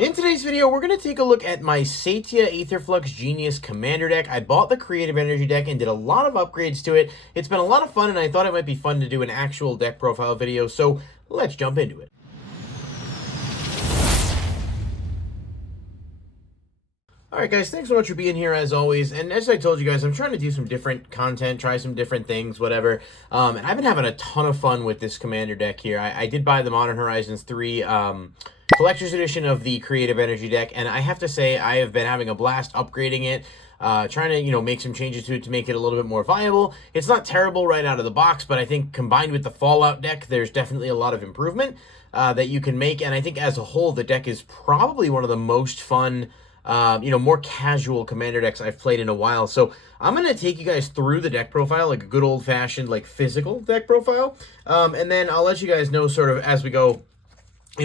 In today's video, we're going to take a look at my Satya Aetherflux Genius Commander deck. I bought the Creative Energy deck and did a lot of upgrades to it. It's been a lot of fun, and I thought it might be fun to do an actual deck profile video, so let's jump into it. Alright guys, thanks so much for being here as always, and as I told you guys, I'm trying to do some different content, try some different things, whatever, and I've been having a ton of fun with this Commander deck here. I did buy the Modern Horizons 3 Collector's Edition of the Creative Energy deck, and I have to say, I have been having a blast upgrading it, trying to, make some changes to it to make it a little bit more viable. It's not terrible right out of the box, but I think combined with the Fallout deck, there's definitely a lot of improvement that you can make, and I think as a whole, the deck is probably one of the most fun, more casual Commander decks I've played in a while. So I'm going to take you guys through the deck profile, like a good old-fashioned, physical deck profile, and then I'll let you guys know sort of as we go,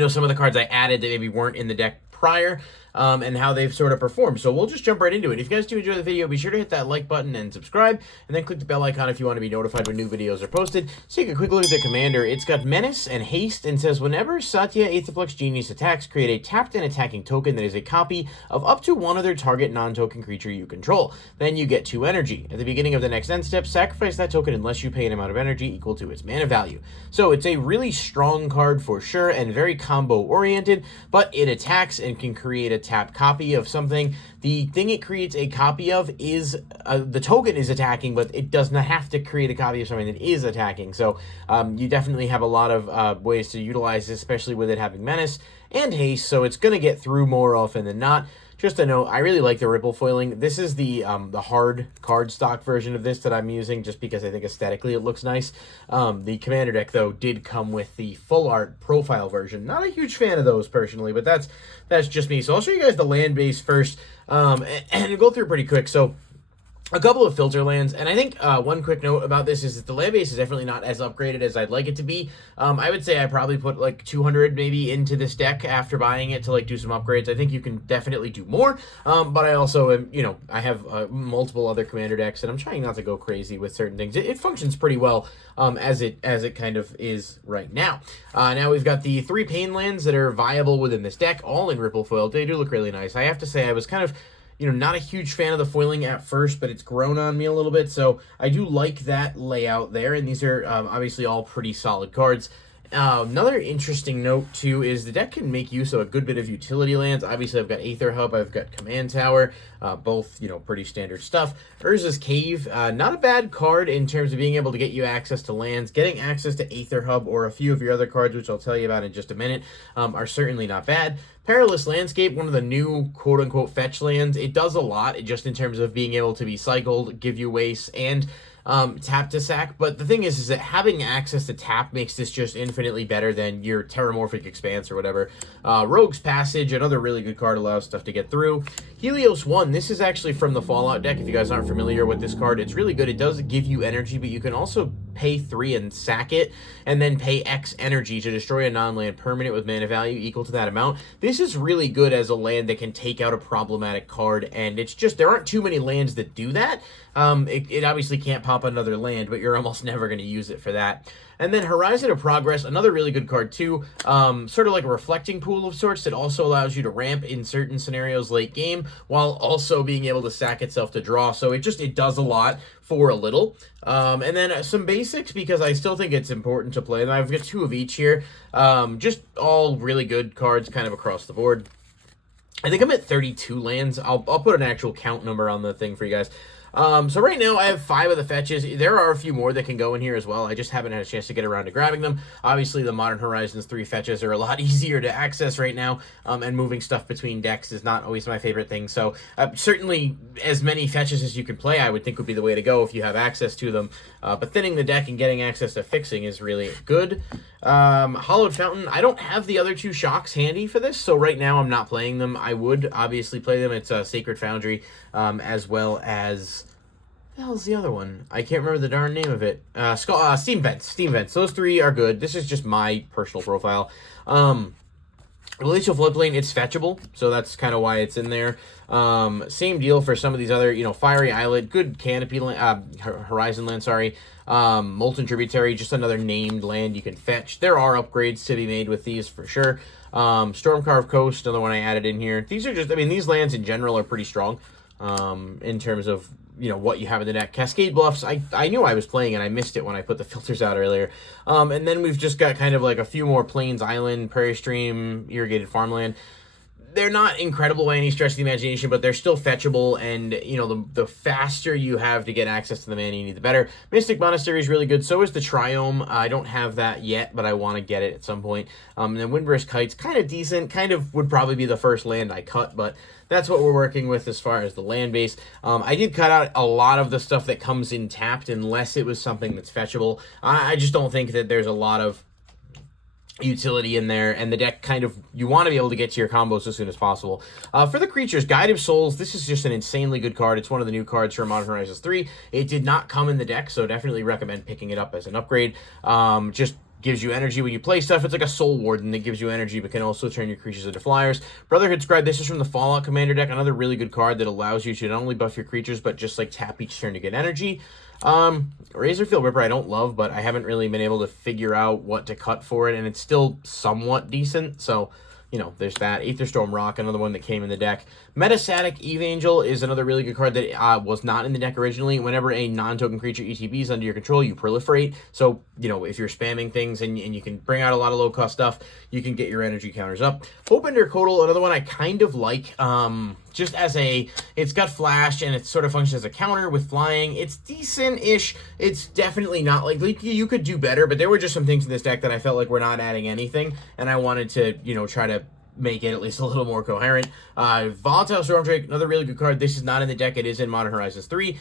some of the cards I added that maybe weren't in the deck prior, and how they've sort of performed. So we'll just jump right into it. If you guys do enjoy the video, be sure to hit that like button and subscribe, and then click the bell icon if you want to be notified when new videos are posted. So take a quick look at the Commander. It's got Menace and Haste, and says, whenever Satya Aetherflux Genius attacks, create a tapped and attacking token that is a copy of up to one other target non-token creature you control. Then you get 2 energy. At the beginning of the next end step, sacrifice that token unless you pay an amount of energy equal to its mana value. So it's a really strong card for sure, and very combo-oriented, but it attacks and can create a tapped copy of something. The thing it creates a copy of is the token is attacking, but it does not have to create a copy of something that is attacking. So you definitely have a lot of ways to utilize this, especially with it having Menace and Haste, so it's going to get through more often than not. Just a note, I really like the ripple foiling. This is the hard cardstock version of this that I'm using, just because I think aesthetically it looks nice. The Commander deck, though, did come with the full art profile version. Not a huge fan of those, personally, but that's just me. So I'll show you guys the land base first, and go through pretty quick. So a couple of filter lands, and I think one quick note about this is that the land base is definitely not as upgraded as I'd like it to be. I would say I probably put like 200 maybe into this deck after buying it to do some upgrades. I think you can definitely do more, but I also am, I have multiple other Commander decks, and I'm trying not to go crazy with certain things. It functions pretty well as it kind of is right now. Now we've got the 3 pain lands that are viable within this deck, all in ripple foil. They do look really nice. I have to say I was kind of not a huge fan of the foiling at first, but it's grown on me a little bit, so I do like that layout there, and these are obviously all pretty solid cards. Another interesting note, too, is the deck can make use of a good bit of utility lands. Obviously, I've got Aether Hub, I've got Command Tower, both, pretty standard stuff. Urza's Cave, not a bad card in terms of being able to get you access to lands. Getting access to Aether Hub or a few of your other cards, which I'll tell you about in just a minute, are certainly not bad. Perilous Landscape, one of the new quote-unquote fetch lands. It does a lot, just in terms of being able to be cycled, give you waste, and tap to sack, but the thing is that having access to tap makes this just infinitely better than your Terramorphic Expanse or whatever. Rogue's Passage, another really good card, allows stuff to get through. Helios 1, this is actually from the Fallout deck. If you guys aren't familiar with this card, it's really good. It does give you energy, but you can also pay 3 and sack it, and then pay X energy to destroy a non-land permanent with mana value equal to that amount. This is really good as a land that can take out a problematic card, and it's just, there aren't too many lands that do that. It obviously can't pop another land, but you're almost never going to use it for that. And then Horizon of Progress, another really good card too, sort of like a reflecting pool of sorts that also allows you to ramp in certain scenarios late game, while also being able to sack itself to draw. So it does a lot for a little. And then some basics, because I still think it's important to play them. I've got 2 of each here, just all really good cards kind of across the board. I think I'm at 32 lands. I'll put an actual count number on the thing for you guys. So right now I have 5 of the fetches. There are a few more that can go in here as well. I just haven't had a chance to get around to grabbing them. Obviously, the Modern Horizons 3 fetches are a lot easier to access right now, and moving stuff between decks is not always my favorite thing. So certainly as many fetches as you can play, I would think would be the way to go if you have access to them. But thinning the deck and getting access to fixing is really good. Hollowed Fountain, I don't have the other 2 shocks handy for this, so right now I'm not playing them. I would obviously play them. It's Sacred Foundry, as well as, what the hell's the other one? I can't remember the darn name of it. Steam Vents. Those 3 are good. This is just my personal profile. Glacial Floodplain, it's fetchable, so that's kind of why it's in there. Same deal for some of these other, Fiery Islet, good Canopy Horizon land, sorry. Molten Tributary, just another named land you can fetch. There are upgrades to be made with these for sure. Stormcarved Coast, another one I added in here. These are just, I mean, these lands in general are pretty strong in terms of, you know, what you have in the deck. Cascade Bluffs, I knew I was playing and I missed it when I put the filters out earlier. And then we've just got kind of like a few more Plains, Island, Prairie Stream, Irrigated Farmland. They're not incredible by any stretch of the imagination, but they're still fetchable, and, you know, the faster you have to get access to the mana you need, the better. Mystic Monastery is really good. So is the Triome. I don't have that yet, but I want to get it at some point. And then Windburst Kite's kind of decent. Kind of would probably be the first land I cut, but that's what we're working with as far as the land base. I did cut out a lot of the stuff that comes in tapped, unless it was something that's fetchable. I just don't think that there's a lot of utility in there, and the deck kind of, you want to be able to get to your combos as soon as possible. For the creatures, Guide of Souls, this is just an insanely good card. It's one of the new cards for Modern Horizons 3. It did not come in the deck, so definitely recommend picking it up as an upgrade. Just gives you energy when you play stuff. It's like a Soul Warden that gives you energy, but can also turn your creatures into flyers. Brotherhood Scribe, this is from the Fallout Commander deck, another really good card that allows you to not only buff your creatures, but just like tap each turn to get energy. Razorfield Ripper I don't love, but I haven't really been able to figure out what to cut for it, and it's still somewhat decent, so, you know, there's that. Aetherstorm Rock, another one that came in the deck. Metastatic Evangel is another really good card that was not in the deck originally. Whenever a non-token creature ETB is under your control, you proliferate. So, you know, if you're spamming things and you can bring out a lot of low-cost stuff, you can get your energy counters up. Hopender Codal, another one I kind of like. Just as a, it's got flash and it sort of functions as a counter with flying. It's decent-ish. It's definitely not like you could do better, but there were just some things in this deck that I felt like were not adding anything, and I wanted to, you know, try to make it at least a little more coherent. Volatile Stormdrake, another really good card. This is not in the deck. It is in Modern Horizons 3.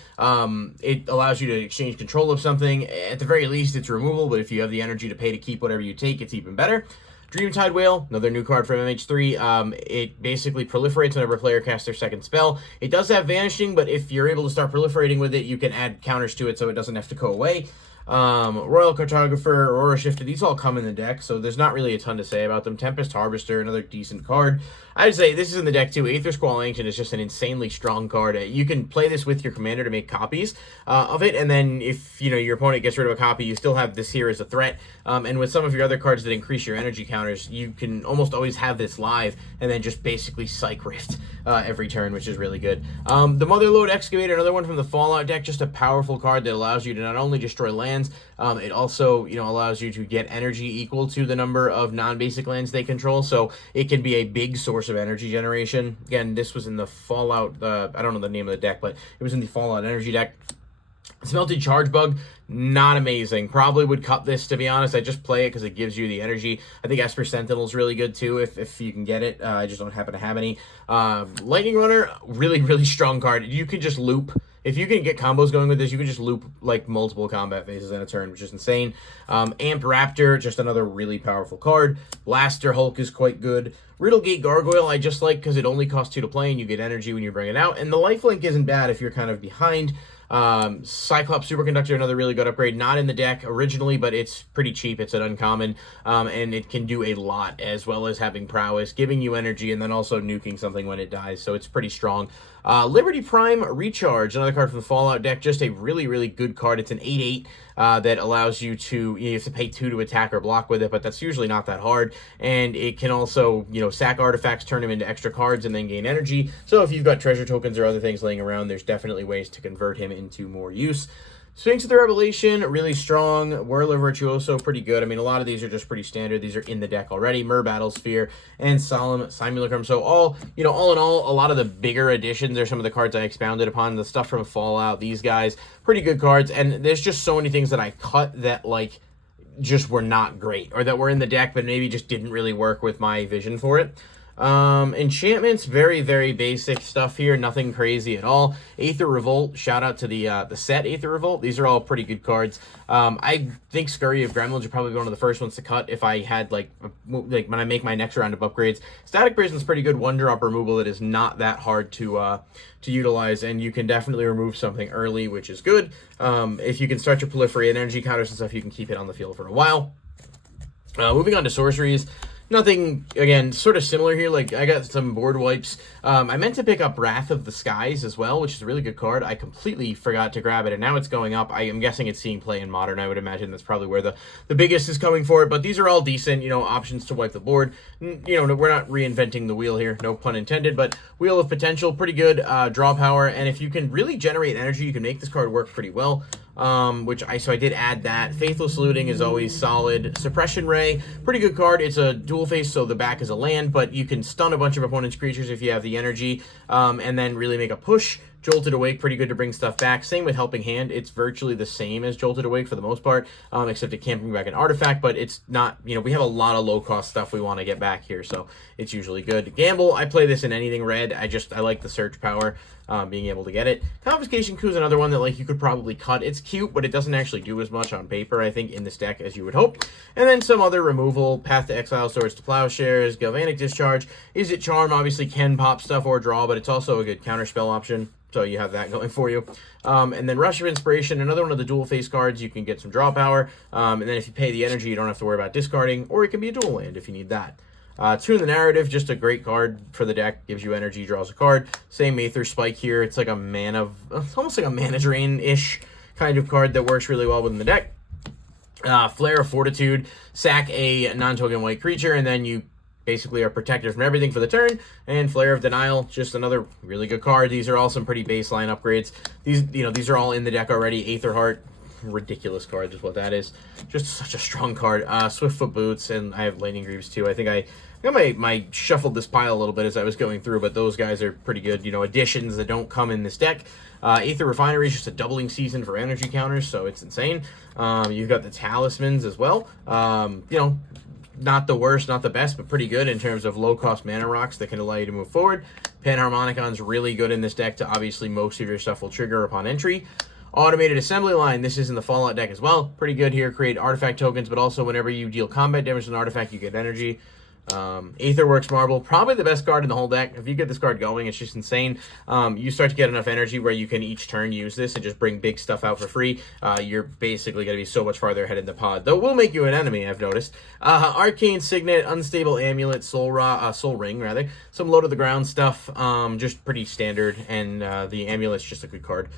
It allows you to exchange control of something. At the very least, it's removal, but if you have the energy to pay to keep whatever you take, it's even better. Dreamtide Whale, another new card from MH3. It basically proliferates whenever a player casts their second spell. It does have Vanishing, but if you're able to start proliferating with it, you can add counters to it so it doesn't have to go away. Royal Cartographer, Aurora Shifter, these all come in the deck, so there's not really a ton to say about them. Tempest Harvester, another decent card. I'd say this is in the deck too. Aether Squall Ancient is just an insanely strong card. You can play this with your commander to make copies of it, and then if, you know, your opponent gets rid of a copy, you still have this here as a threat. And with some of your other cards that increase your energy counters, you can almost always have this live, and then just basically Psych Rift every turn, which is really good. The Motherlode Excavator, another one from the Fallout deck, just a powerful card that allows you to not only destroy lands, it also, you know, allows you to get energy equal to the number of non-basic lands they control, so it can be a big source of energy generation. Again, this was in the Fallout, I don't know the name of the deck, but it was in the Fallout Energy deck. Smelted Charge Bug, not amazing. Probably would cut this, to be honest. I just play it because it gives you the energy. I think Esper Sentinel is really good too if you can get it. I just don't happen to have any. Lightning Runner, really, really strong card. You can just loop. If you can get combos going with this, you can just loop like multiple combat phases in a turn, which is insane. Amp Raptor, just another really powerful card. Blaster Hulk is quite good. Riddlegate Gargoyle, I just like because it only costs 2 to play and you get energy when you bring it out. And the lifelink isn't bad if you're kind of behind. Cyclops Superconductor, another really good upgrade. Not in the deck originally, but it's pretty cheap. It's an uncommon, and it can do a lot, as well as having prowess, giving you energy, and then also nuking something when it dies, so it's pretty strong. Liberty Prime Recharge, another card from the Fallout deck, just a really, really good card. It's an 8/8 that allows you to, you have to pay 2 to attack or block with it, but that's usually not that hard, and it can also, you know, sack artifacts, turn them into extra cards, and then gain energy. So if you've got treasure tokens or other things laying around, there's definitely ways to convert him into more use. Sphinx of the Revelation, really strong. Whirler Virtuoso, pretty good. I mean, a lot of these are just pretty standard. These are in the deck already. Myr Battlesphere and Solemn Simulacrum. So all in all, a lot of the bigger additions are some of the cards I expounded upon. The stuff from Fallout, these guys, pretty good cards. And there's just so many things that I cut that, like, just were not great, or that were in the deck but maybe just didn't really work with my vision for it. Enchantments, very, very basic stuff here, nothing crazy at all. Aether Revolt, shout out to the set Aether Revolt. These are all pretty good cards. I think Scurry of Gremlins are probably one of the first ones to cut if I had like when I make my next round of upgrades. Static Prison's pretty good one-drop removal that is not that hard to utilize, and you can definitely remove something early, which is good. If you can start to proliferate energy counters and stuff, you can keep it on the field for a while. Moving on to sorceries. Nothing, again, sort of similar here. Like, I got some board wipes. I meant to pick up Wrath of the Skies as well, which is a really good card. I completely forgot to grab it, and now it's going up. I am guessing it's seeing play in Modern. I would imagine that's probably where the biggest is coming for it, but these are all decent, you know, options to wipe the board. You know, we're not reinventing the wheel here, no pun intended, but Wheel of Potential, pretty good draw power, and if you can really generate energy, you can make this card work pretty well. So I did add that. Faithless Looting is always solid. Suppression Ray, pretty good card. It's a dual face, so the back is a land, but you can stun a bunch of opponent's creatures if you have the energy, and then really make a push. Jolted Awake, pretty good to bring stuff back. Same with Helping Hand. It's virtually the same as Jolted Awake for the most part, except it can't bring back an artifact, but it's not, you know, we have a lot of low-cost stuff we want to get back here, so it's usually good. Gamble, I play this in anything red. I like the search power, being able to get it. Confiscation Coup is another one that, like, you could probably cut. It's cute, but it doesn't actually do as much on paper, I think, in this deck as you would hope. And then some other removal, Path to Exile, Swords to Plowshares, Galvanic Discharge. Is it Charm? Obviously can pop stuff or draw, but it's also a good counterspell option. So you have that going for you. And then Rush of Inspiration, another one of the dual face cards. You can get some draw power. And then if you pay the energy, you don't have to worry about discarding. Or it can be a dual land if you need that. Tune the Narrative, just a great card for the deck. Gives you energy, draws a card. Same Aether Spike here. It's like a it's almost like a mana drain-ish kind of card that works really well within the deck. Flare of Fortitude, sack a non-token white creature, and then you basically are protected from everything for the turn. And Flare of Denial, just another really good card. These are all some pretty baseline upgrades. These are all in the deck already. Aether Heart, ridiculous card is what that is. Just such a strong card. Swiftfoot Boots, and I have Lightning Greaves too. I think I my shuffled this pile a little bit as I was going through, but those guys are pretty good, you know, additions that don't come in this deck. Aether Refinery is just a doubling season for energy counters, so it's insane. You've got the Talismans as well. You know, not the worst, not the best, but pretty good in terms of low-cost mana rocks that can allow you to move forward. Panharmonicon's really good in this deck to obviously most of your stuff will trigger upon entry. Automated Assembly Line, this is in the Fallout deck as well. Pretty good here, create artifact tokens, but also whenever you deal combat damage to an artifact, you get energy. Aetherworks Marble, probably the best card in the whole deck. If you get this card going, it's just insane. You start to get enough energy where you can each turn use this and just bring big stuff out for free. You're basically going to be so much farther ahead in the pod, though it will make you an enemy, I've noticed. Arcane Signet, Unstable Amulet, Soul Ring, rather. Some low to the ground stuff, just pretty standard, and the Amulet's just a good card.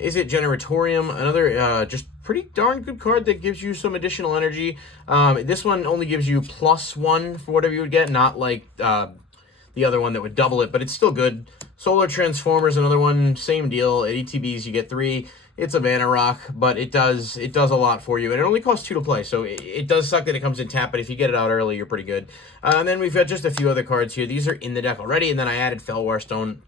Is it Generatorium? Another just pretty darn good card that gives you some additional energy. This one only gives you +1 for whatever you would get, not like the other one that would double it, but it's still good. Solar Transformers, another one, same deal. At ETBs, you get 3. It's a mana rock, but it does a lot for you, and it only costs 2 to play, so it does suck that it comes in tap, but if you get it out early, you're pretty good. And then we've got just a few other cards here. These are in the deck already, and then I added Felwar Stone.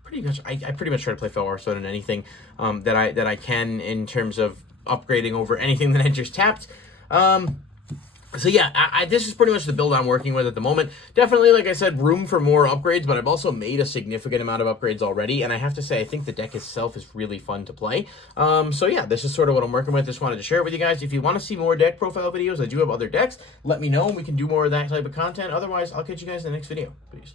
I pretty much try to play Felwar Stone in anything that I can in terms of upgrading over anything that enters tapped. So yeah, this is pretty much the build I'm working with at the moment. Definitely, like I said, room for more upgrades, but I've also made a significant amount of upgrades already, and I have to say, I think the deck itself is really fun to play. So yeah, this is sort of what I'm working with. Just wanted to share it with you guys. If you want to see more deck profile videos, I do have other decks. Let me know, and we can do more of that type of content. Otherwise, I'll catch you guys in the next video. Peace.